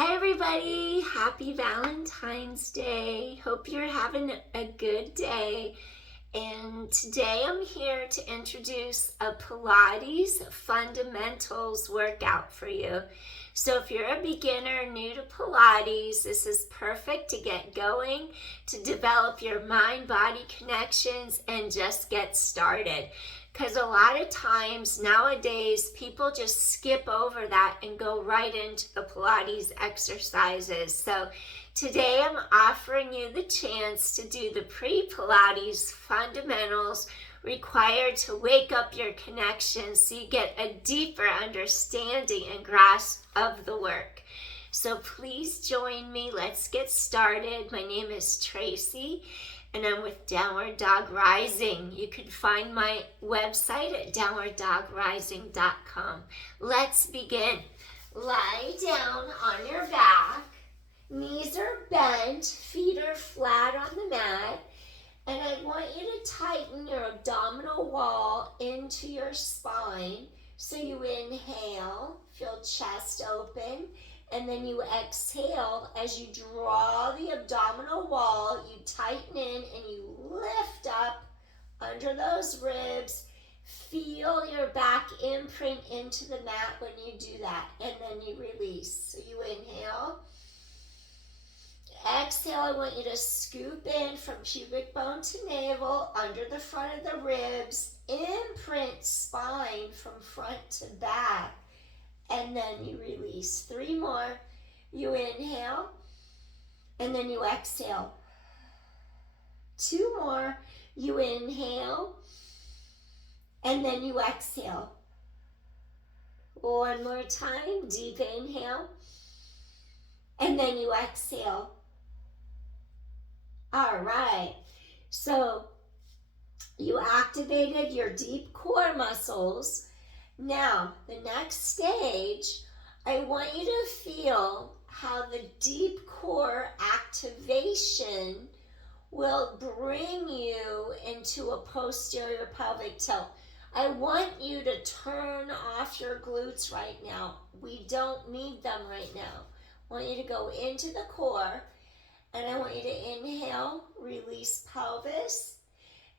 Hi everybody, happy Valentine's Day. Hope you're having a good day. And today I'm here to introduce a Pilates fundamentals workout for you. So if you're a beginner new to Pilates, this is perfect to get going, to develop your mind-body connections and just get started. Because a lot of times nowadays people just skip over that and go right into the Pilates exercises. So today I'm offering you the chance to do the pre-Pilates fundamentals required to wake up your connections so you get a deeper understanding and grasp of the work. So please join me. Let's get started. My name is Tracy and I'm with Downward Dog Rising. You can find my website at downwarddogrising.com. Let's begin. Lie down on your back. Knees are bent, feet are flat on the mat, and I want you to tighten your abdominal wall into your spine. So you inhale, feel chest open, and then you exhale. As you draw the abdominal wall, you tighten in and you lift up under those ribs. Feel your back imprint into the mat when you do that, and then you release. So you inhale. Exhale, I want you to scoop in from pubic bone to navel, under the front of the ribs, imprint spine from front to back, and then you release. 3 more. You inhale, and then you exhale. 2 more. You inhale, and then you exhale. 1 more time. Deep inhale, and then you exhale. All right, so you activated your deep core muscles. Now, the next stage, I want you to feel how the deep core activation will bring you into a posterior pelvic tilt. I want you to turn off your glutes right now. We don't need them right now. I want you to go into the core. And I want you to inhale, release pelvis.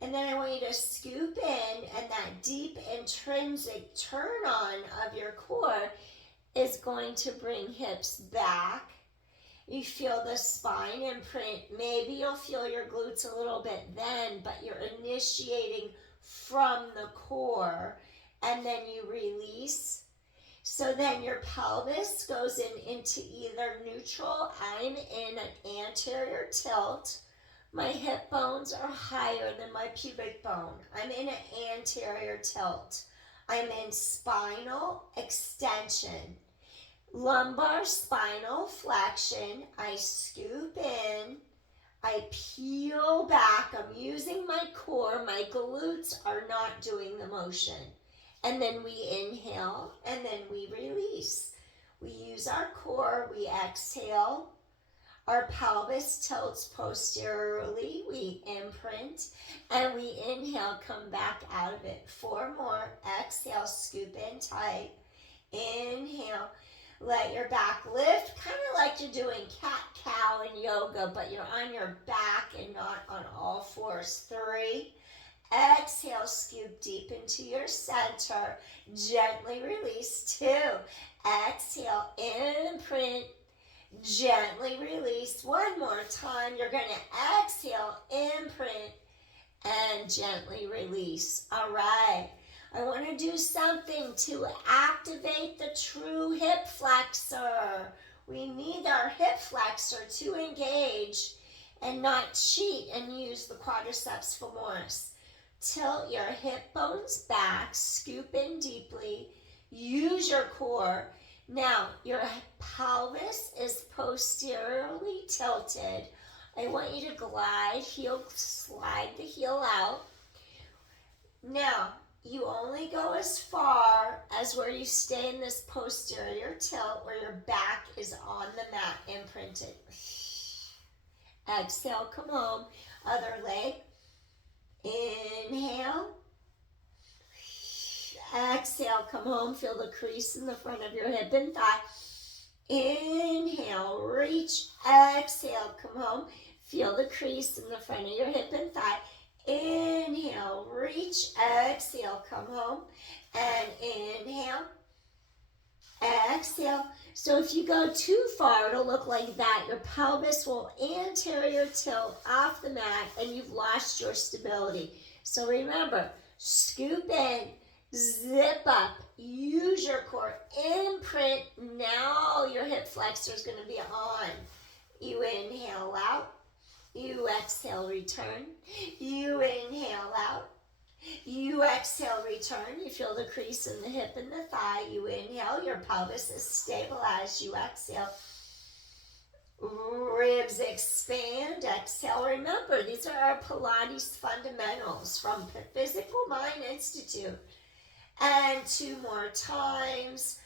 And then I want you to scoop in, and that deep intrinsic turn on of your core is going to bring hips back. You feel the spine imprint. Maybe you'll feel your glutes a little bit then, but you're initiating from the core. And then you release. So then your pelvis goes into either neutral. I'm in an anterior tilt. My hip bones are higher than my pubic bone. I'm in an anterior tilt. I'm in spinal extension. Lumbar spinal flexion. I scoop in. I peel back. I'm using my core. My glutes are not doing the motion. And then we inhale, and then we release. We use our core, we exhale. Our pelvis tilts posteriorly, we imprint, and we inhale, come back out of it. 4 more, exhale, scoop in tight. Inhale, let your back lift, kind of like you're doing cat-cow in yoga, but you're on your back and not on all fours. 3, exhale, scoop deep into your center. Gently release. 2. Exhale, imprint. Gently release. 1 more time. You're going to exhale, imprint, and gently release. All right. I want to do something to activate the true hip flexor. We need our hip flexor to engage and not cheat and use the quadriceps femoris. Tilt your hip bones back, scoop in deeply, use your core. Now, your pelvis is posteriorly tilted. I want you to glide, slide the heel out. Now, you only go as far as where you stay in this posterior tilt, where your back is on the mat imprinted. Exhale, come home. Other leg. Inhale. Exhale, come home. Feel the crease in the front of your hip and thigh. Inhale, reach, exhale, come home. Feel the crease in the front of your hip and thigh. Inhale, reach, exhale, come home. And inhale, exhale. So if you go too far, it'll look like that. Your pelvis will anterior tilt off the mat and you've lost your stability. So remember, scoop in, zip up, use your core, imprint. Now your hip flexor is going to be on. You inhale out, you exhale, return. You inhale out, you exhale, return. You feel the crease in the hip and the thigh. You inhale, your pelvis is stabilized. You exhale, ribs expand. Exhale. Remember, these are our Pilates fundamentals from Physical Mind Institute. And 2 more times.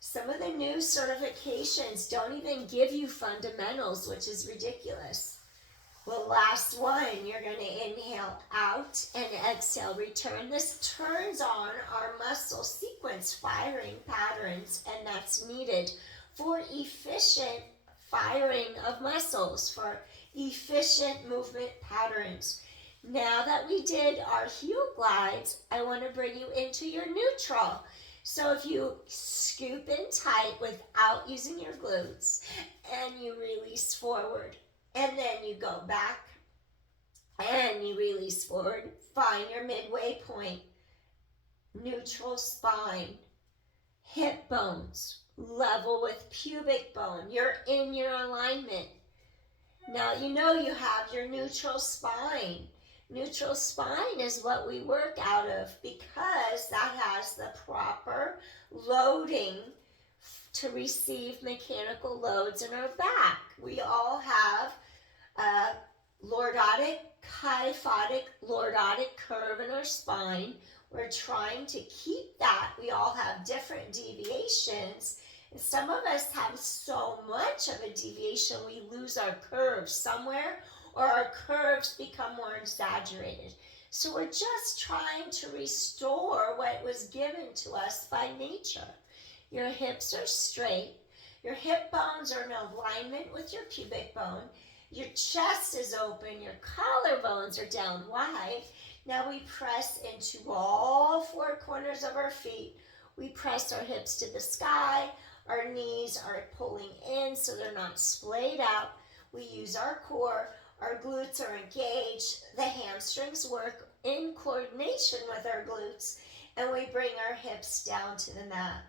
Some of the new certifications don't even give you fundamentals, which is ridiculous. Well, last one, you're going to inhale out and exhale, return. This turns on our muscle sequence firing patterns, and that's needed for efficient firing of muscles, for efficient movement patterns. Now that we did our heel glides, I want to bring you into your neutral. So if you scoop in tight without using your glutes, and you release forward, and then you go back and you release forward. Find your midway point. Neutral spine. Hip bones level with pubic bone. You're in your alignment. Now you know you have your neutral spine. Neutral spine is what we work out of because that has the proper loading to receive mechanical loads in our back. We all have a lordotic, kyphotic, lordotic curve in our spine. We're trying to keep that. We all have different deviations. And some of us have so much of a deviation we lose our curve somewhere, or our curves become more exaggerated. So we're just trying to restore what was given to us by nature. Your hips are straight. Your hip bones are in alignment with your pubic bone. Your chest is open. Your collarbones are down wide. Now we press into all 4 corners of our feet. We press our hips to the sky. Our knees are pulling in so they're not splayed out. We use our core. Our glutes are engaged. The hamstrings work in coordination with our glutes. And we bring our hips down to the mat.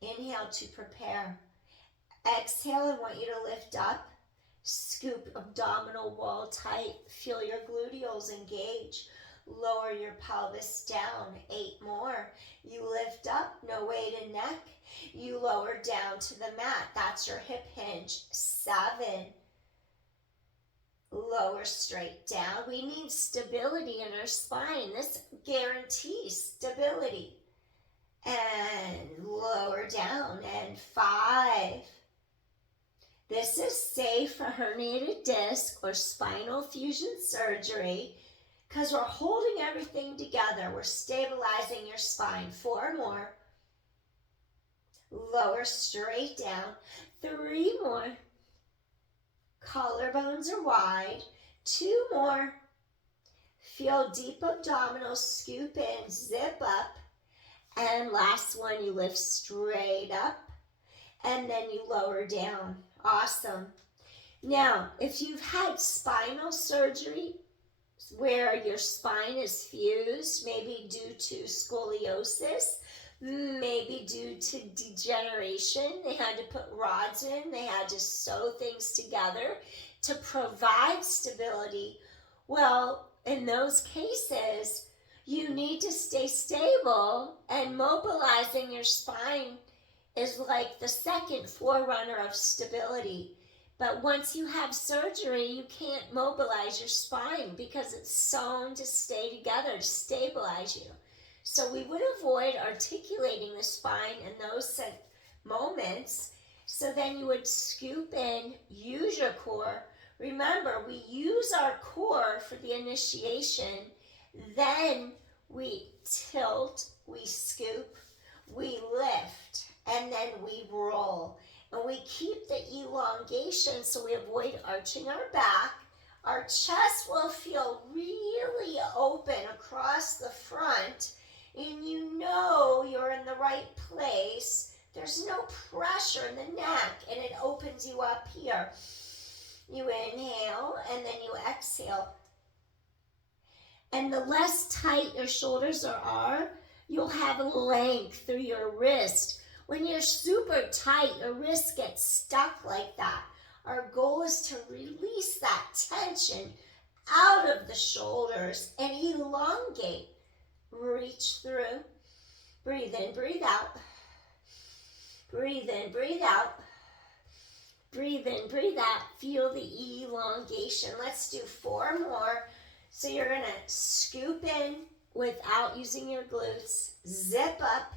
Inhale to prepare. Exhale, I want you to lift up. Scoop abdominal wall tight. Feel your gluteals engage. Lower your pelvis down. 8 more. You lift up, no weight in neck. You lower down to the mat. That's your hip hinge. 7. Lower straight down. We need stability in our spine. This guarantees stability. And lower down. And 5. This is safe for herniated disc or spinal fusion surgery because we're holding everything together. We're stabilizing your spine. 4 more. Lower straight down. 3 more. Collarbones are wide. 2 more. Feel deep abdominals. Scoop in. Zip up. And last one, you lift straight up. And then you lower down. Awesome. Now, if you've had spinal surgery where your spine is fused, maybe due to scoliosis, maybe due to degeneration, they had to put rods in, they had to sew things together to provide stability. Well, in those cases, you need to stay stable, and mobilizing your spine is like the second forerunner of stability. But once you have surgery, you can't mobilize your spine because it's sewn to stay together, to stabilize you. So we would avoid articulating the spine in those moments. So then you would scoop in, use your core. Remember, we use our core for the initiation. Then we tilt, we scoop, we lift, and then we roll. And we keep the elongation so we avoid arching our back. Our chest will feel really open across the front, and you know you're in the right place. There's no pressure in the neck, and it opens you up here. You inhale, and then you exhale. And the less tight your shoulders are, you'll have length through your wrist. When you're super tight, your wrist gets stuck like that. Our goal is to release that tension out of the shoulders and elongate. Reach through. Breathe in, breathe out. Breathe in, breathe out. Breathe in, breathe out. Feel the elongation. Let's do 4 more. So you're going to scoop in without using your glutes. Zip up.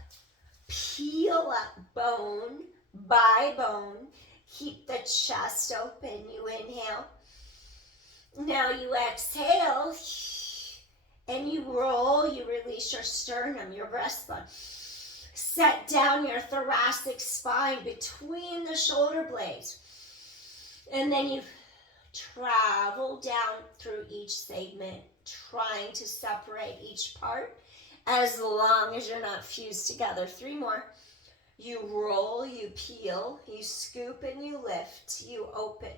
Peel up bone by bone. Keep the chest open. You inhale. Now you exhale. And you roll. You release your sternum, your breastbone. Set down your thoracic spine between the shoulder blades. And then you travel down through each segment, trying to separate each part as long as you're not fused together. 3 more. You roll, you peel, you scoop and you lift, you open.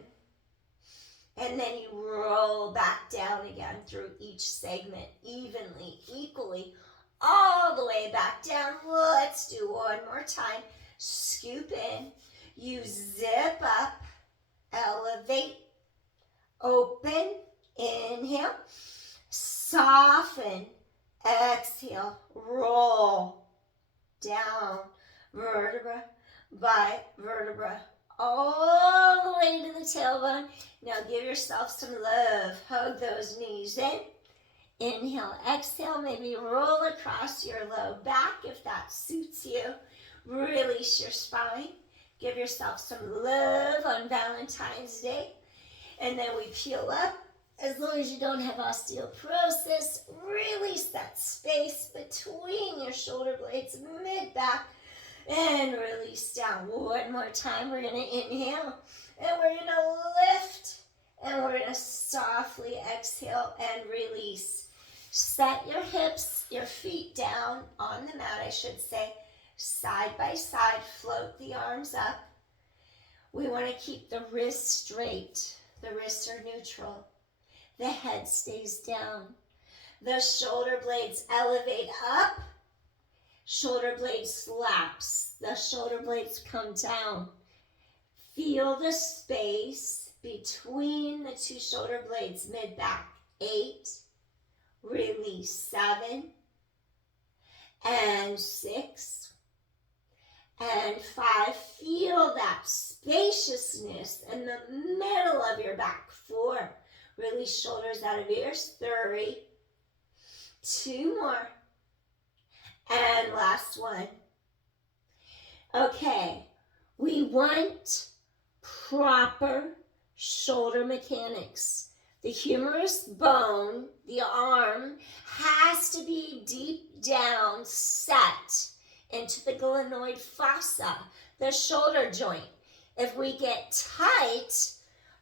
And then you roll back down again through each segment, evenly, equally, all the way back down. Let's do 1 more time. Scoop in, you zip up, elevate, open, inhale, soften, exhale, roll down, vertebra by vertebra, all the way to the tailbone. Now give yourself some love. Hug those knees in. Inhale, exhale, maybe roll across your low back if that suits you. Release your spine. Give yourself some love on Valentine's Day. And then we peel up. As long as you don't have osteoporosis, release that space between your shoulder blades, mid-back, and release down. 1 more time. We're going to inhale, and we're going to lift, and we're going to softly exhale and release. Set your hips, your feet down on the mat, I should say, side by side. Float the arms up. We want to keep the wrists straight. The wrists are neutral. The head stays down. The shoulder blades elevate up. Shoulder blades collapse. The shoulder blades come down. Feel the space between the 2 shoulder blades, mid-back. 8. Release. 7. And 6. And 5. Feel that spaciousness in the middle of your back. 4. Release shoulders out of ears. 3. 2 more. And last one. Okay, we want proper shoulder mechanics. The humerus bone, the arm, has to be deep down set into the glenoid fossa, the shoulder joint. If we get tight,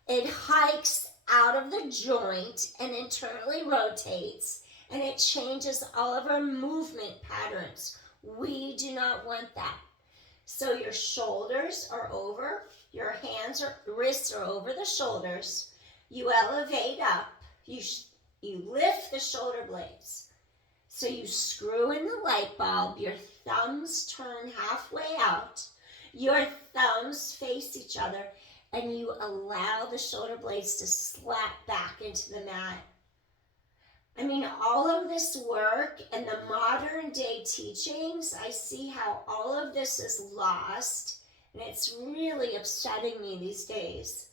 it hikes out of the joint and internally rotates, and it changes all of our movement patterns. We do not want that. So your shoulders are over, your hands or wrists are over the shoulders. You elevate up, you lift the shoulder blades. So you screw in the light bulb, your thumbs turn halfway out, your thumbs face each other, and you allow the shoulder blades to slap back into the mat. I mean, all of this work and the modern day teachings, I see how all of this is lost, and it's really upsetting me these days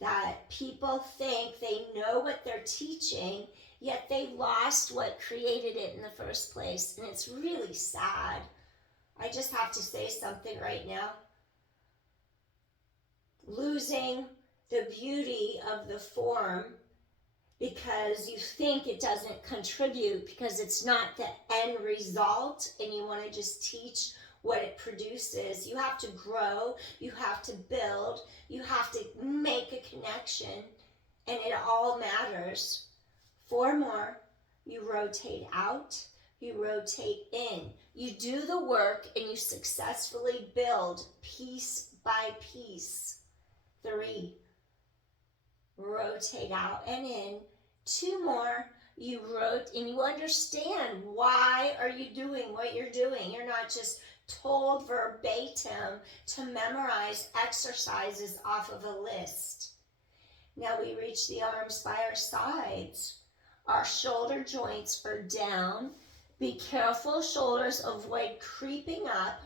that people think they know what they're teaching, yet they lost what created it in the first place, and it's really sad. I just have to say something right now. Losing the beauty of the form because you think it doesn't contribute, because it's not the end result, and you want to just teach what it produces. You have to grow, you have to build, you have to make a connection, and it all matters. 4 more. You rotate out, you rotate in. You do the work and you successfully build piece by piece. 3. Rotate out and in. 2 more. You rotate and you understand why are you doing what you're doing. You're not just told verbatim to memorize exercises off of a list. Now we reach the arms by our sides. Our shoulder joints are down. Be careful, shoulders, avoid creeping up.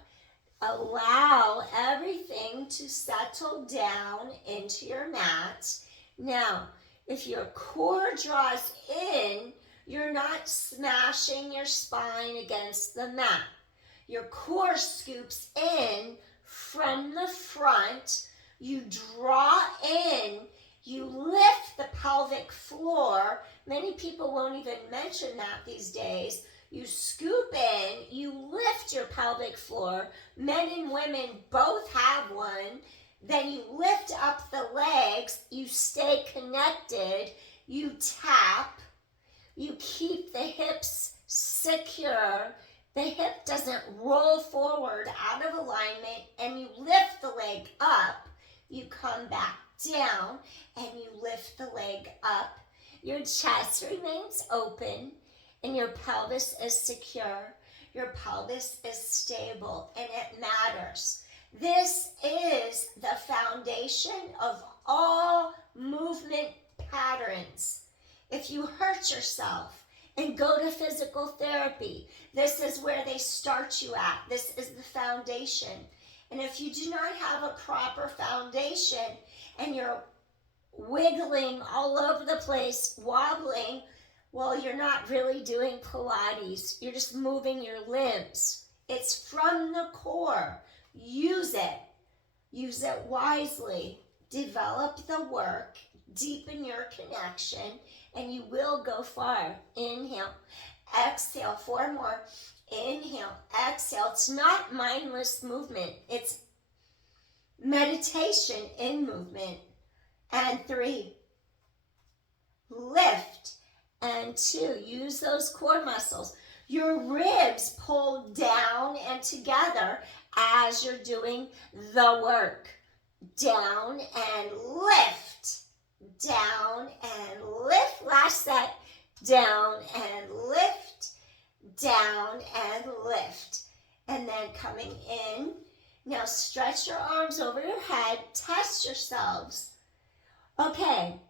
Allow everything to settle down into your mat. Now, if your core draws in, you're not smashing your spine against the mat. Your core scoops in from the front. You draw in. You lift the pelvic floor. Many people won't even mention that these days. You scoop in, you lift your pelvic floor. Men and women both have one. Then you lift up the legs, you stay connected, you tap, you keep the hips secure. The hip doesn't roll forward out of alignment, and you lift the leg up. You come back down and you lift the leg up. Your chest remains open and your pelvis is secure. Your pelvis is stable, and it matters. This is the foundation of all movement patterns. If you hurt yourself and go to physical therapy, this is where they start you at. This is the foundation. And if you do not have a proper foundation and you're wiggling all over the place, wobbling, well, you're not really doing Pilates. You're just moving your limbs. It's from the core. Use it. Use it wisely. Develop the work. Deepen your connection, and you will go far. Inhale. Exhale. 4 more. Inhale. Exhale. It's not mindless movement. It's meditation in movement. And 3. Lift. And 2, use those core muscles. Your ribs pull down and together as you're doing the work. Down and lift. Down and lift. Last set. Down and lift. Down and lift. And then coming in. Now stretch your arms over your head. Test yourselves. Okay.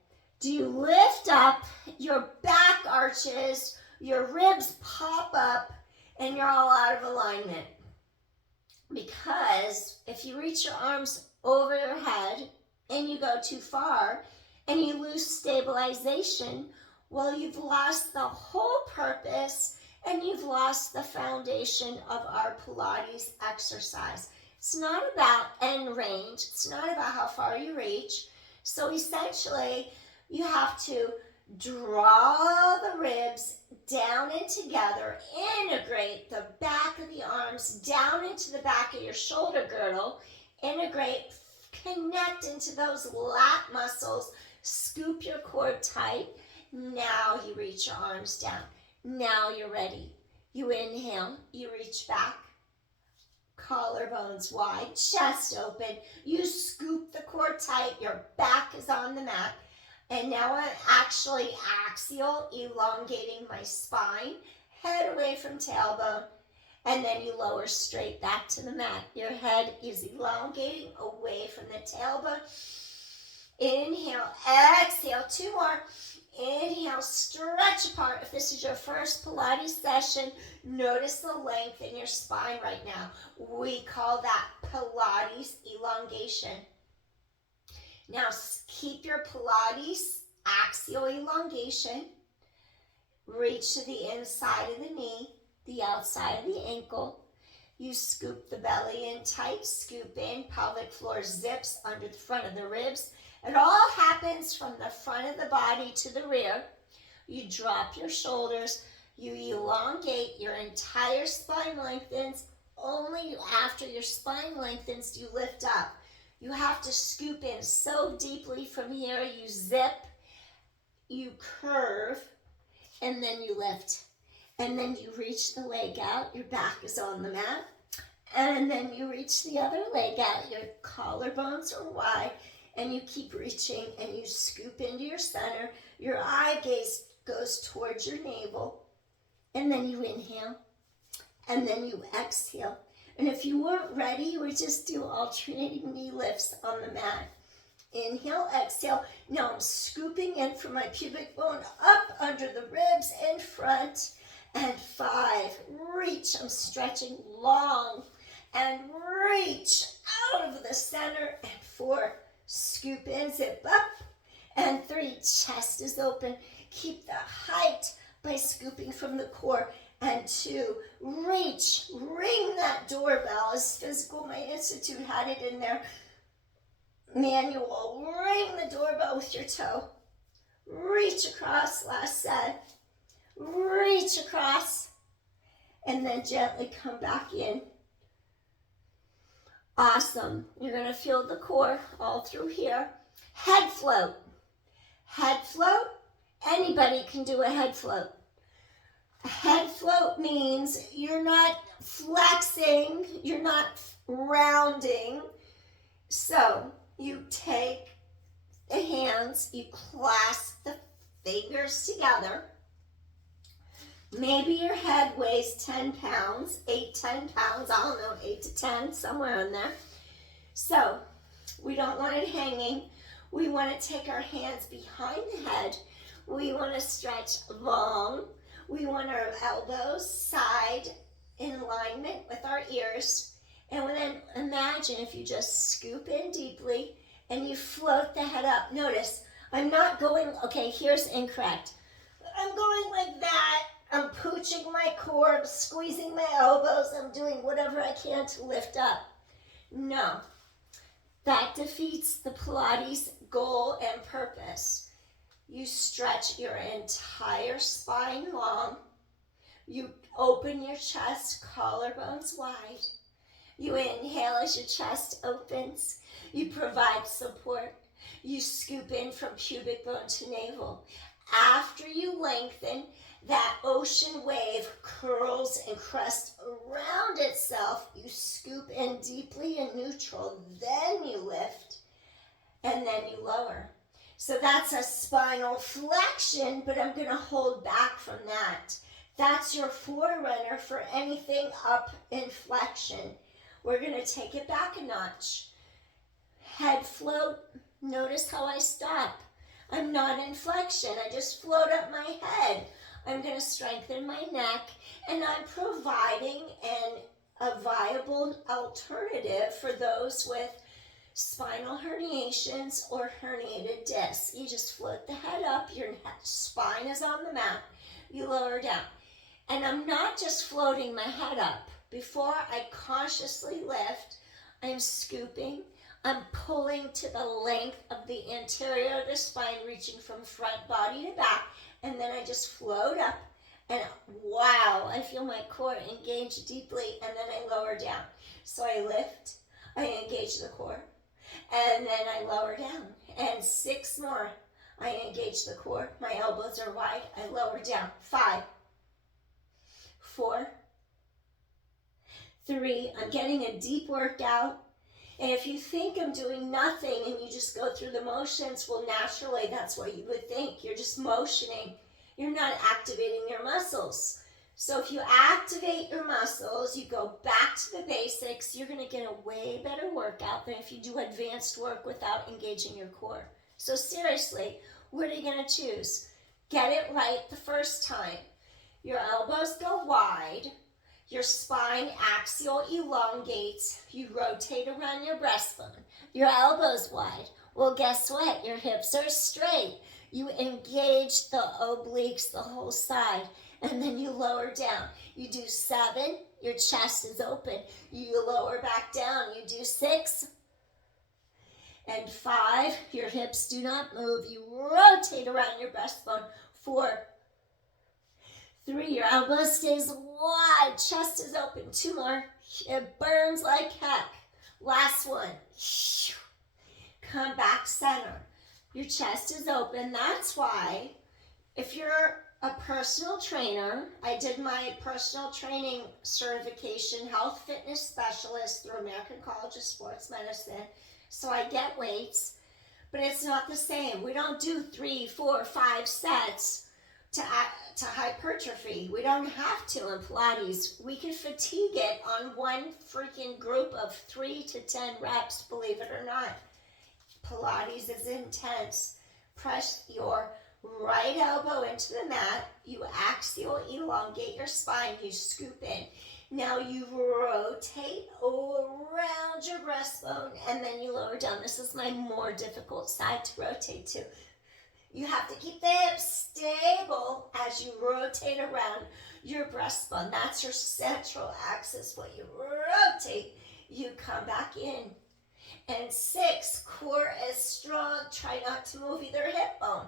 Do you lift up, your back arches, your ribs pop up, and you're all out of alignment? Because if you reach your arms over your head and you go too far and you lose stabilization, well, you've lost the whole purpose and you've lost the foundation of our Pilates exercise. It's not about end range. It's not about how far you reach. So essentially, you have to draw the ribs down and together, integrate the back of the arms down into the back of your shoulder girdle, integrate, connect into those lat muscles, scoop your core tight. Now you reach your arms down. Now you're ready. You inhale, you reach back, collarbones wide, chest open. You scoop the core tight, your back is on the mat. And now I'm actually axial, elongating my spine, head away from tailbone, and then you lower straight back to the mat. Your head is elongating away from the tailbone. Inhale, exhale, 2 more. Inhale, stretch apart. If this is your first Pilates session, notice the length in your spine right now. We call that Pilates elongation. Now keep your Pilates axial elongation. Reach to the inside of the knee, the outside of the ankle. You scoop the belly in tight, scoop in, pelvic floor zips under the front of the ribs. It all happens from the front of the body to the rear. You drop your shoulders, you elongate, your entire spine lengthens, only after your spine lengthens do you lift up. You have to scoop in so deeply from here. You zip, you curve, and then you lift. And then you reach the leg out. Your back is on the mat. And then you reach the other leg out. Your collarbones are wide. And you keep reaching and you scoop into your center. Your eye gaze goes towards your navel. And then you inhale. And then you exhale. And if you weren't ready, you would just do alternating knee lifts on the mat. Inhale, exhale. Now I'm scooping in from my pubic bone up under the ribs in front. And 5, reach. I'm stretching long. And reach out of the center. And 4, scoop in, zip up. And 3, chest is open. Keep the height by scooping from the core. And 2, reach, ring that doorbell. As Physical My Institute had it in their manual. Ring the doorbell with your toe. Reach across, last set. Reach across. And then gently come back in. Awesome. You're going to feel the core all through here. Head float. Head float. Anybody can do a head float. A head float means you're not flexing, you're not rounding. So you take the hands, you clasp the fingers together. Maybe your head weighs 10 pounds, 10 pounds, I don't know, 8 to 10, somewhere in there. So we don't want it hanging. We want to take our hands behind the head. We want to stretch long. We want our elbows side in alignment with our ears. And then imagine if you just scoop in deeply and you float the head up. Notice, I'm not going, okay, here's incorrect. I'm going like that. I'm pooching my core. I'm squeezing my elbows. I'm doing whatever I can to lift up. No, that defeats the Pilates goal and purpose. You stretch your entire spine long. You open your chest, collarbones wide. You inhale as your chest opens. You provide support. You scoop in from pubic bone to navel. After you lengthen, that ocean wave curls and crests around itself. You scoop in deeply in neutral. Then you lift. And then you lower. So that's a spinal flexion, but I'm going to hold back from that. That's your forerunner for anything up in flexion. We're going to take it back a notch. Head float. Notice how I stop. I'm not in flexion. I just float up my head. I'm going to strengthen my neck, and I'm providing a viable alternative for those with spinal herniations or herniated discs. You just float the head up, your spine is on the mat, you lower down. And I'm not just floating my head up. Before I consciously lift, I'm scooping, I'm pulling to the length of the anterior of the spine, reaching from front body to back, and then I just float up, and wow, I feel my core engage deeply, and then I lower down. So I lift, I engage the core, and then I lower down. And 6 more. I engage the core. My elbows are wide. I lower down. 5, 4, 3. I'm getting a deep workout. And if you think I'm doing nothing and you just go through the motions, well, naturally, that's what you would think. You're just motioning. You're not activating your muscles. So if you activate your muscles, you go back to the basics, you're going to get a way better workout than if you do advanced work without engaging your core. So seriously, what are you going to choose? Get it right the first time. Your elbows go wide. Your spine axial elongates. You rotate around your breastbone. Your elbows wide. Well, guess what? Your hips are straight. You engage the obliques, the whole side. And then you lower down. You do 7, your chest is open. You lower back down. You do 6 and 5, your hips do not move. You rotate around your breastbone. 4, 3, your elbow stays wide, chest is open. 2 more. It burns like heck. Last one. Come back center. Your chest is open. That's why if you're a personal trainer, I did my personal training certification, health fitness specialist through American College of Sports Medicine. So I get weights, but it's not the same. We don't do 3, 4, 5 sets to hypertrophy. We don't have to in Pilates. We can fatigue it on one freaking group of 3 to 10 reps, believe it or not. Pilates is intense. Press your right elbow into the mat. You axial elongate your spine. You scoop in. Now you rotate around your breastbone and then you lower down. This is my more difficult side to rotate to. You have to keep the hips stable as you rotate around your breastbone. That's your central axis. When you rotate, you come back in. And 6, core is strong. Try not to move either hip bone.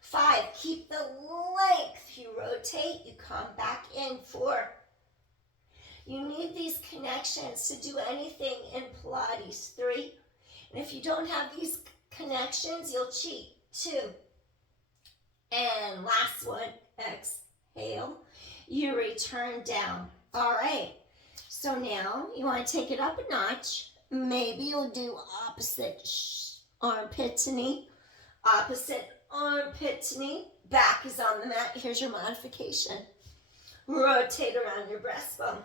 5, keep the length. You rotate, you come back in. 4, you need these connections to do anything in Pilates. 3, and if you don't have these connections, you'll cheat. 2, and last one, exhale. You return down. All right, so now you want to take it up a notch. Maybe you'll do opposite armpit to knee. Opposite armpit to knee. Back is on the mat. Here's your modification. Rotate around your breastbone.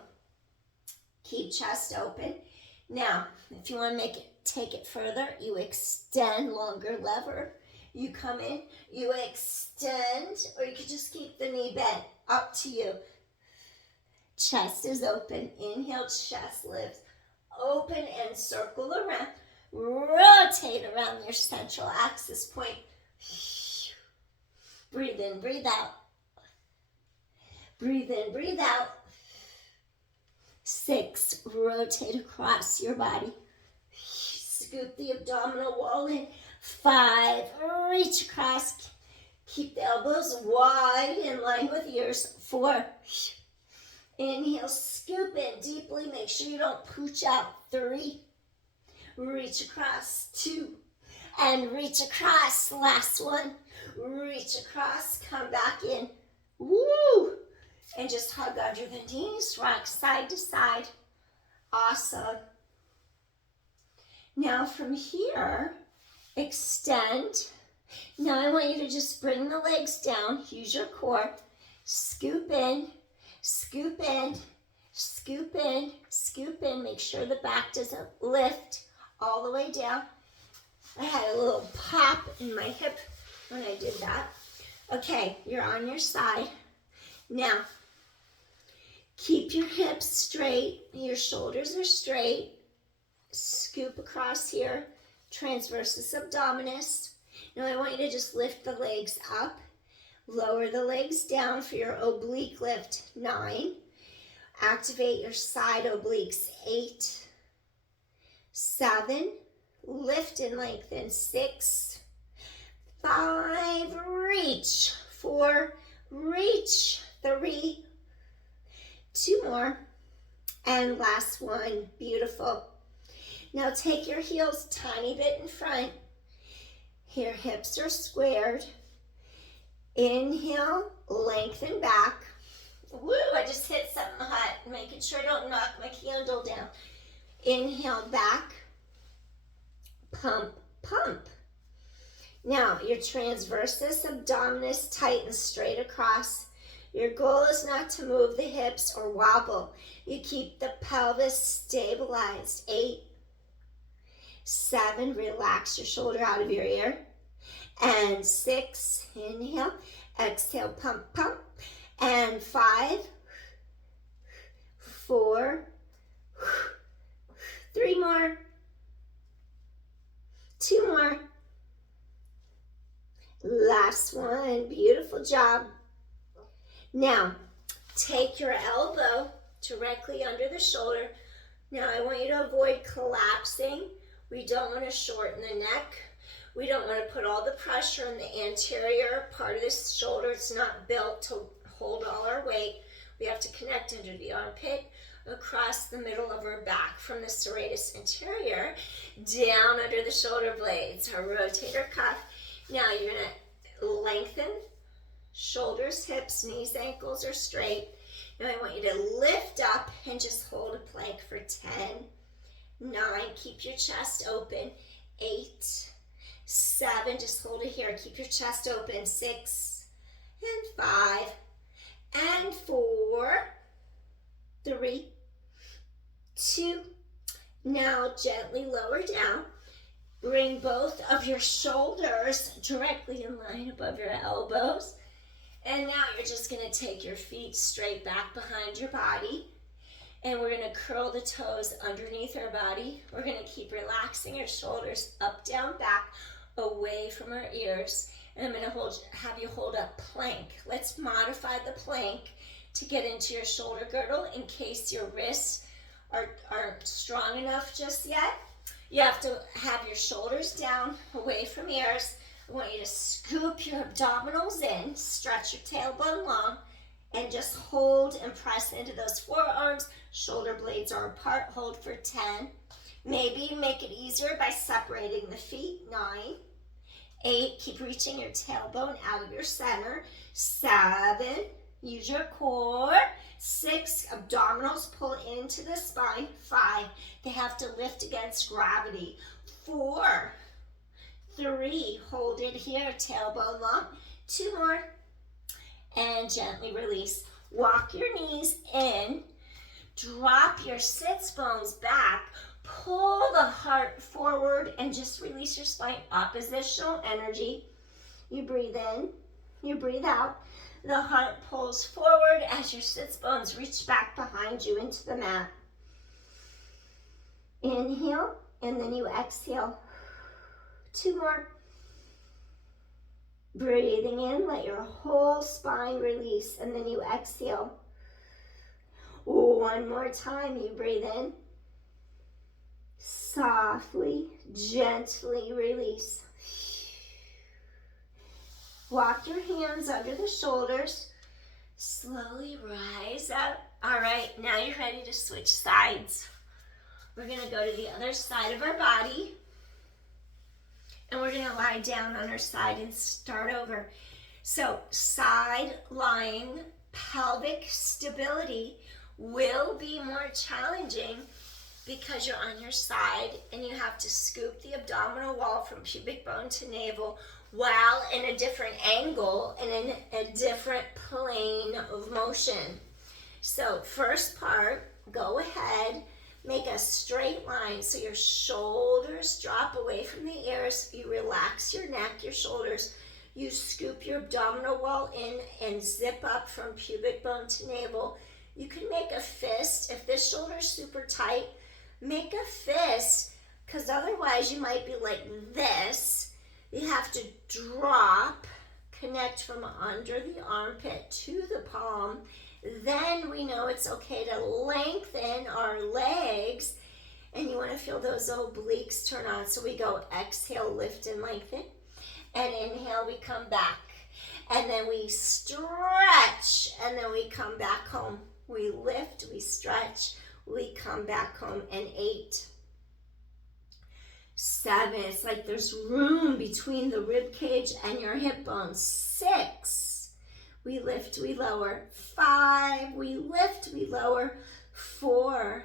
Keep chest open. Now, if you want to take it further, you extend longer lever. You come in, you extend, or you can just keep the knee bent. Up to you. Chest is open. Inhale, chest lifts. Open and circle around. Rotate around your central axis point. Breathe in, breathe out. Breathe in, breathe out. 6, rotate across your body. Scoop the abdominal wall in. 5, reach across. Keep the elbows wide in line with ears. 4, inhale, scoop in deeply. Make sure you don't pooch out. 3, reach across. 2, and reach across. Last one, reach across. Come back in. Woo! And just hug under the knees. Rock side to side. Awesome. Now from here, extend. Now I want you to just bring the legs down. Use your core. Scoop in. Scoop in, scoop in, scoop in. Make sure the back doesn't lift all the way down. I had a little pop in my hip when I did that. Okay, you're on your side. Now, keep your hips straight. Your shoulders are straight. Scoop across here. Transversus abdominis. Now I want you to just lift the legs up. Lower the legs down for your oblique lift. 9. Activate your side obliques. 8. 7. Lift and lengthen. 6. 5. Reach. 4. Reach. 3. 2 more. And last one. Beautiful. Now take your heels tiny bit in front. Your hips are squared. Inhale, lengthen back. Woo, I just hit something hot. Making sure I don't knock my candle down. Inhale back. Pump, pump. Now, your transversus abdominis tightens straight across. Your goal is not to move the hips or wobble. You keep the pelvis stabilized. 8. 7, relax your shoulder out of your ear. And 6, inhale, exhale, pump, pump. And 5, 4, 3 more, 2 more. Last one, beautiful job. Now, take your elbow directly under the shoulder. Now, I want you to avoid collapsing. We don't want to shorten the neck. We don't want to put all the pressure on the anterior part of the shoulder. It's not built to hold all our weight. We have to connect under the armpit, across the middle of our back, from the serratus anterior, down under the shoulder blades, our rotator cuff. Now you're gonna lengthen shoulders, hips, knees, ankles are straight. Now I want you to lift up and just hold a plank for 10, 9, keep your chest open, 8, 7, just hold it here, keep your chest open, 6, and 5, and 4, 3, 2, now gently lower down. Bring both of your shoulders directly in line above your elbows. And now you're just going to take your feet straight back behind your body. And we're going to curl the toes underneath our body. We're going to keep relaxing our shoulders up, down, back, away from our ears. And I'm going to have you hold a plank. Let's modify the plank to get into your shoulder girdle in case your wrists aren't strong enough just yet. You have to have your shoulders down, away from ears. I want you to scoop your abdominals in, stretch your tailbone long, and just hold and press into those forearms. Shoulder blades are apart. Hold for 10. Maybe make it easier by separating the feet. 9, 8, keep reaching your tailbone out of your center. 7, use your core. 6, abdominals pull into the spine. 5, they have to lift against gravity. 4, 3, hold it here, tailbone long. 2 more, and gently release. Walk your knees in, drop your sits bones back, pull the heart forward, and just release your spine. Oppositional energy. You breathe in, you breathe out. The heart pulls forward as your sits bones reach back behind you into the mat. Inhale, and then you exhale. 2 more. Breathing in, let your whole spine release, and then you exhale. 1 more time, you breathe in. Softly, gently release. Walk your hands under the shoulders. Slowly rise up. All right, now you're ready to switch sides. We're going to go to the other side of our body. And we're going to lie down on our side and start over. So side lying pelvic stability will be more challenging because you're on your side and you have to scoop the abdominal wall from pubic bone to navel while in a different angle and in a different plane of motion. So first part, go ahead, make a straight line so your shoulders drop away from the ears. You relax your neck, your shoulders. You scoop your abdominal wall in and zip up from pubic bone to navel. You can make a fist. If this shoulder's super tight, make a fist, because otherwise you might be like this. You have to drop, connect from under the armpit to the palm. Then we know it's okay to lengthen our legs, and you want to feel those obliques turn on. So we go exhale, lift and lengthen, and inhale, we come back, and then we stretch, and then we come back home. We lift, we stretch, we come back home. And 8, 7, it's like there's room between the rib cage and your hip bones. 6, we lift, we lower. 5, we lift, we lower. 4,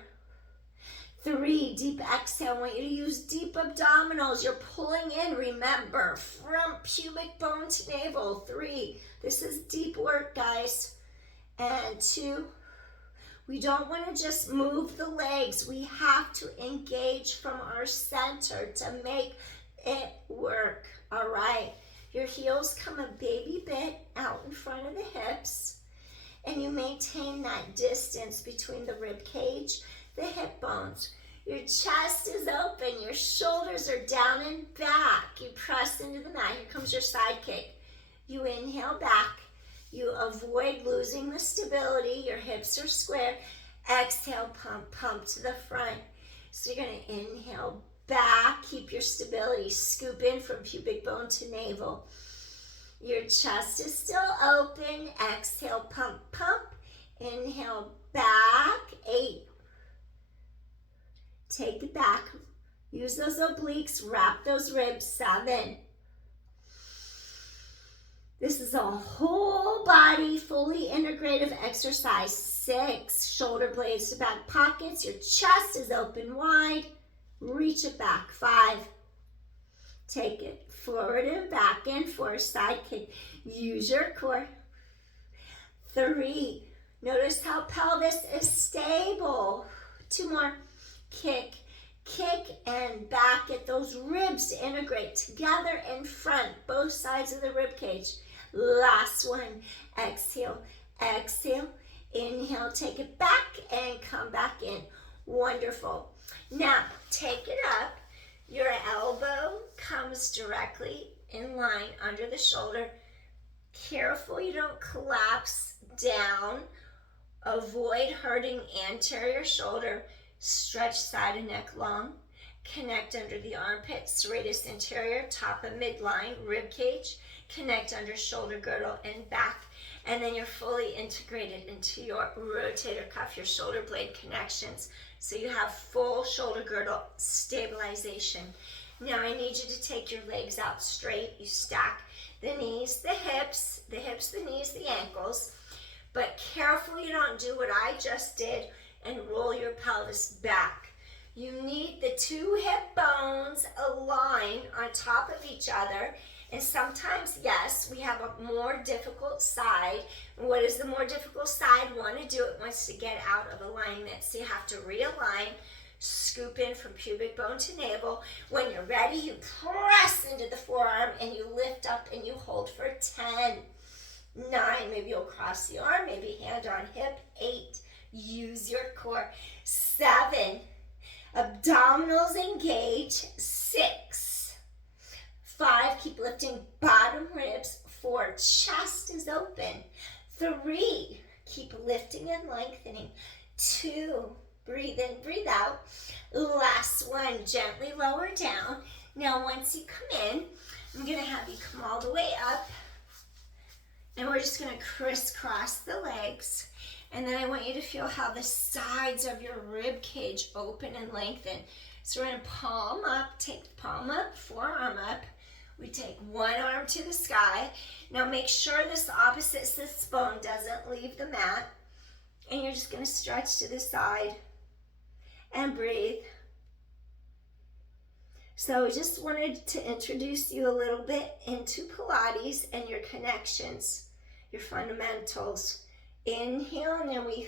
3, deep exhale. I want you to use deep abdominals. You're pulling in, remember, from pubic bone to navel. 3, this is deep work, guys. And 2, we don't want to just move the legs. We have to engage from our center to make it work. All right. Your heels come a baby bit out in front of the hips, and you maintain that distance between the rib cage, the hip bones. Your chest is open. Your shoulders are down and back. You press into the mat. Here comes your side kick. You inhale back. You avoid losing the stability. Your hips are square. Exhale, pump, pump to the front. So you're going to inhale back. Keep your stability. Scoop in from pubic bone to navel. Your chest is still open. Exhale, pump, pump. Inhale, back. 8. Take it back. Use those obliques. Wrap those ribs. 7. This is a whole body, fully integrative exercise. 6. Shoulder blades to back pockets. Your chest is open wide. Reach it back. 5. Take it forward and back and forth. Side kick. Use your core. 3. Notice how pelvis is stable. 2 more. Kick, kick, and back. Get those ribs to integrate together in front, both sides of the rib cage. Last one. Exhale, exhale. Inhale, take it back and come back in. Wonderful. Now, take it up. Your elbow comes directly in line under the shoulder. Careful you don't collapse down. Avoid hurting anterior shoulder. Stretch side and neck long. Connect under the armpit, serratus anterior, top of midline, rib cage. Connect under shoulder girdle and back. And then you're fully integrated into your rotator cuff, your shoulder blade connections. So you have full shoulder girdle stabilization. Now I need you to take your legs out straight. You stack the knees, the hips, the knees, the ankles. But careful you don't do what I just did and roll your pelvis back. You need the 2 hip bones aligned on top of each other. And sometimes, yes, we have a more difficult side. And what is the more difficult side? Want to do it wants to get out of alignment. So you have to realign, scoop in from pubic bone to navel. When you're ready, you press into the forearm and you lift up and you hold for 10. 9, maybe you'll cross the arm, maybe hand on hip. 8, use your core. 7, abdominals engage. 6, 5, keep lifting bottom ribs. 4, chest is open. 3, keep lifting and lengthening. 2, breathe in, breathe out. Last one, gently lower down. Now once you come in, I'm going to have you come all the way up. And we're just going to crisscross the legs. And then I want you to feel how the sides of your rib cage open and lengthen. So we're going to palm up, take the palm up, forearm up. We take one arm to the sky. Now make sure this opposite sits bone doesn't leave the mat. And you're just going to stretch to the side and breathe. So we just wanted to introduce you a little bit into Pilates and your connections, your fundamentals. Inhale, and then we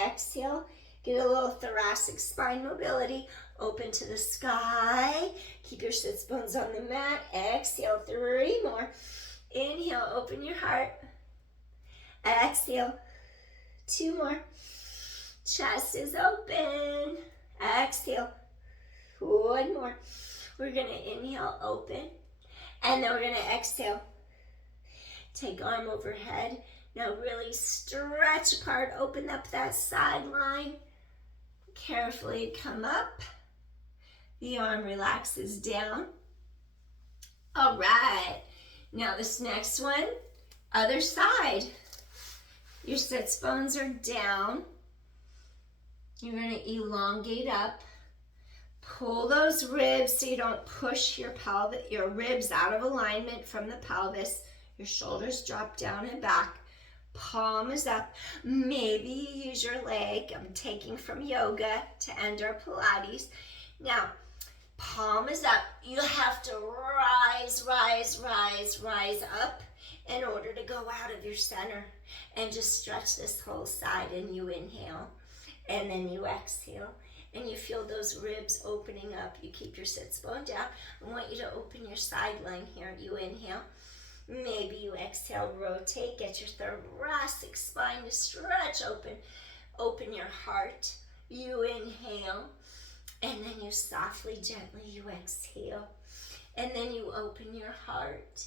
exhale. Get a little thoracic spine mobility. Open to the sky. Keep your sits bones on the mat. Exhale, 3 more. Inhale, open your heart. Exhale, 2 more. Chest is open. Exhale, 1 more. We're going to inhale, open, and then we're going to exhale. Take arm overhead. Now really stretch apart, open up that sideline. Carefully come up. The arm relaxes down. All right. Now this next one, other side. Your sits bones are down. You're going to elongate up. Pull those ribs so you don't push your ribs out of alignment from the pelvis. Your shoulders drop down and back. Palm is up. Maybe you use your leg. I'm taking from yoga to end our Pilates. Now, palm is up. You have to rise, rise, rise, rise up in order to go out of your center. And just stretch this whole side, and you inhale. And then you exhale. And you feel those ribs opening up. You keep your sits bone down. I want you to open your sideline here. You inhale. Maybe you exhale, rotate. Get your thoracic spine to stretch open. Open your heart. You inhale. And then you softly, gently, you exhale. And then you open your heart.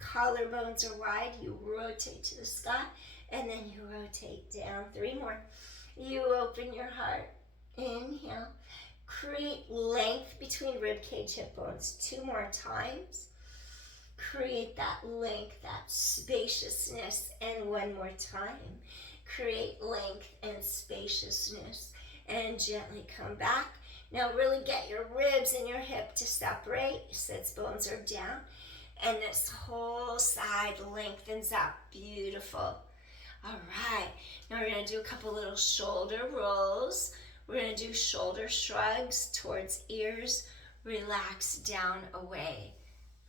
Collarbones are wide. You rotate to the sky. And then you rotate down. 3 more. You open your heart. Inhale. Create length between rib cage, hip bones. 2 more times. Create that length, that spaciousness. And one more time. Create length and spaciousness. And gently come back. Now really get your ribs and your hip to separate. Your sits bones are down. And this whole side lengthens up. Beautiful. All right. Now we're going to do a couple little shoulder rolls. We're going to do shoulder shrugs towards ears. Relax down away.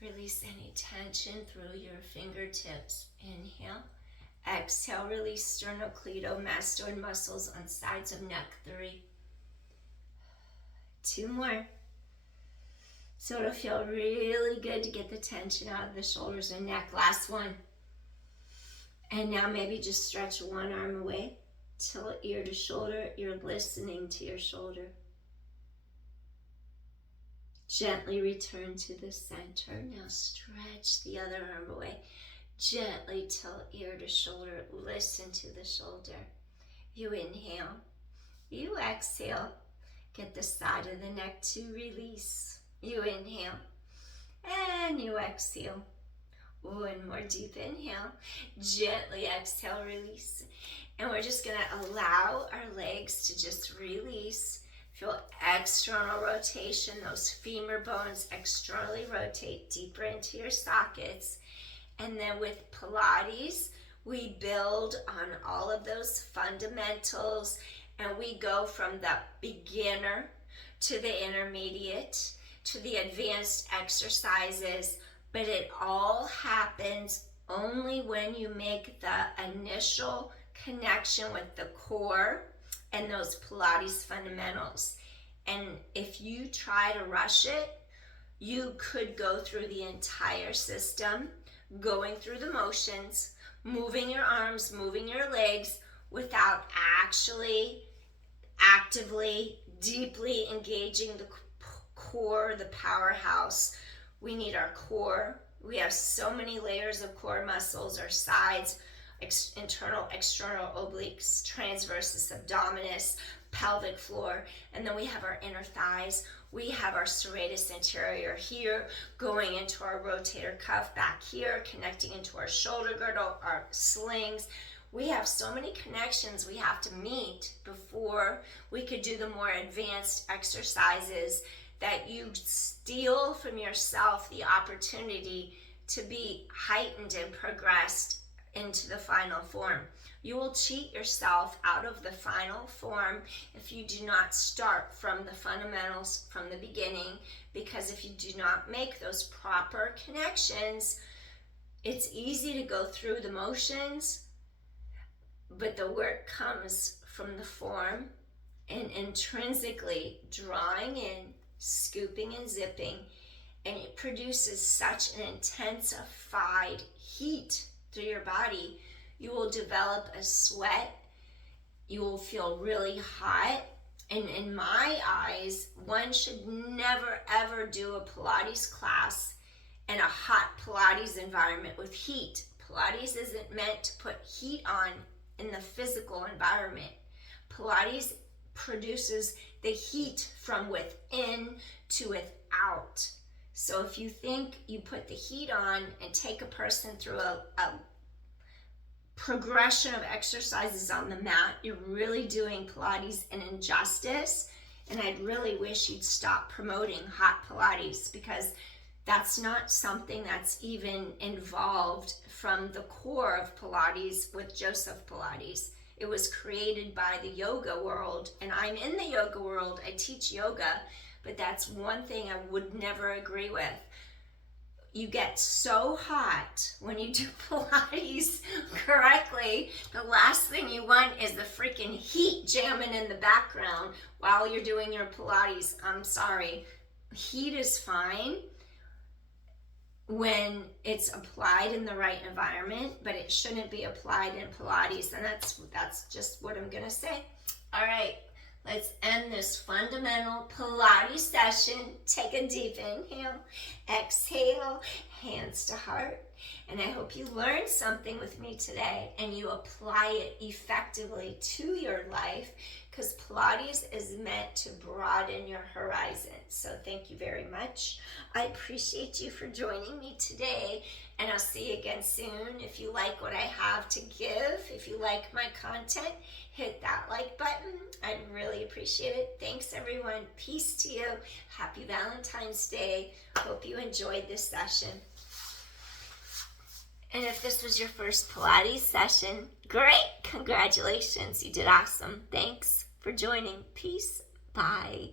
Release any tension through your fingertips. Inhale. Exhale. Release sternocleidomastoid muscles on sides of neck. 3. 2 more. So it'll feel really good to get the tension out of the shoulders and neck. Last one. And now maybe just stretch one arm away. Tilt ear to shoulder. You're listening to your shoulder. Gently return to the center. Now stretch the other arm away. Gently tilt ear to shoulder. Listen to the shoulder. You inhale. You exhale. Get the side of the neck to release. You inhale. And you exhale. One more deep inhale. Gently exhale, release. And we're just going to allow our legs to just release. Feel external rotation. Those femur bones externally rotate deeper into your sockets. And then with Pilates, we build on all of those fundamentals. And we go from the beginner to the intermediate to the advanced exercises. But it all happens only when you make the initial connection with the core and those Pilates fundamentals. And if you try to rush it, you could go through the entire system, going through the motions, moving your arms, moving your legs, without actually actively, deeply engaging the core, the powerhouse. We need our core. We have so many layers of core muscles, our sides, internal, external obliques, transversus abdominis, pelvic floor, and then we have our inner thighs. We have our serratus anterior here, going into our rotator cuff back here, connecting into our shoulder girdle, our slings. We have so many connections we have to meet before we could do the more advanced exercises that you steal from yourself the opportunity to be heightened and progressed into the final form. You will cheat yourself out of the final form if you do not start from the fundamentals from the beginning, because if you do not make those proper connections, it's easy to go through the motions, but the work comes from the form and intrinsically drawing in, scooping and zipping, and it produces such an intensified heat through your body. You will develop a sweat. You will feel really hot. And in my eyes, one should never ever do a Pilates class in a hot Pilates environment with heat. Pilates isn't meant to put heat on in the physical environment. Pilates produces the heat from within to without. So if you think you put the heat on and take a person through a progression of exercises on the mat, you're really doing Pilates an injustice. And I'd really wish you'd stop promoting hot Pilates, because that's not something that's even involved from the core of Pilates with Joseph Pilates. It was created by the yoga world, and I'm in the yoga world. I teach yoga, but that's one thing I would never agree with. You get so hot when you do Pilates correctly. The last thing you want is the freaking heat jamming in the background while you're doing your Pilates. I'm sorry. Heat is fine when it's applied in the right environment, but it shouldn't be applied in Pilates, and that's just what I'm gonna say. All right, let's end this fundamental Pilates session. Take a deep inhale, exhale, hands to heart. And I hope you learned something with me today and you apply it effectively to your life, because Pilates is meant to broaden your horizon. So thank you very much. I appreciate you for joining me today, and I'll see you again soon. If you like what I have to give, if you like my content, hit that like button. I'd really appreciate it. Thanks, everyone. Peace to you. Happy Valentine's Day. Hope you enjoyed this session. And if this was your first Pilates session, great. Congratulations. You did awesome. Thanks for joining. Peace. Bye.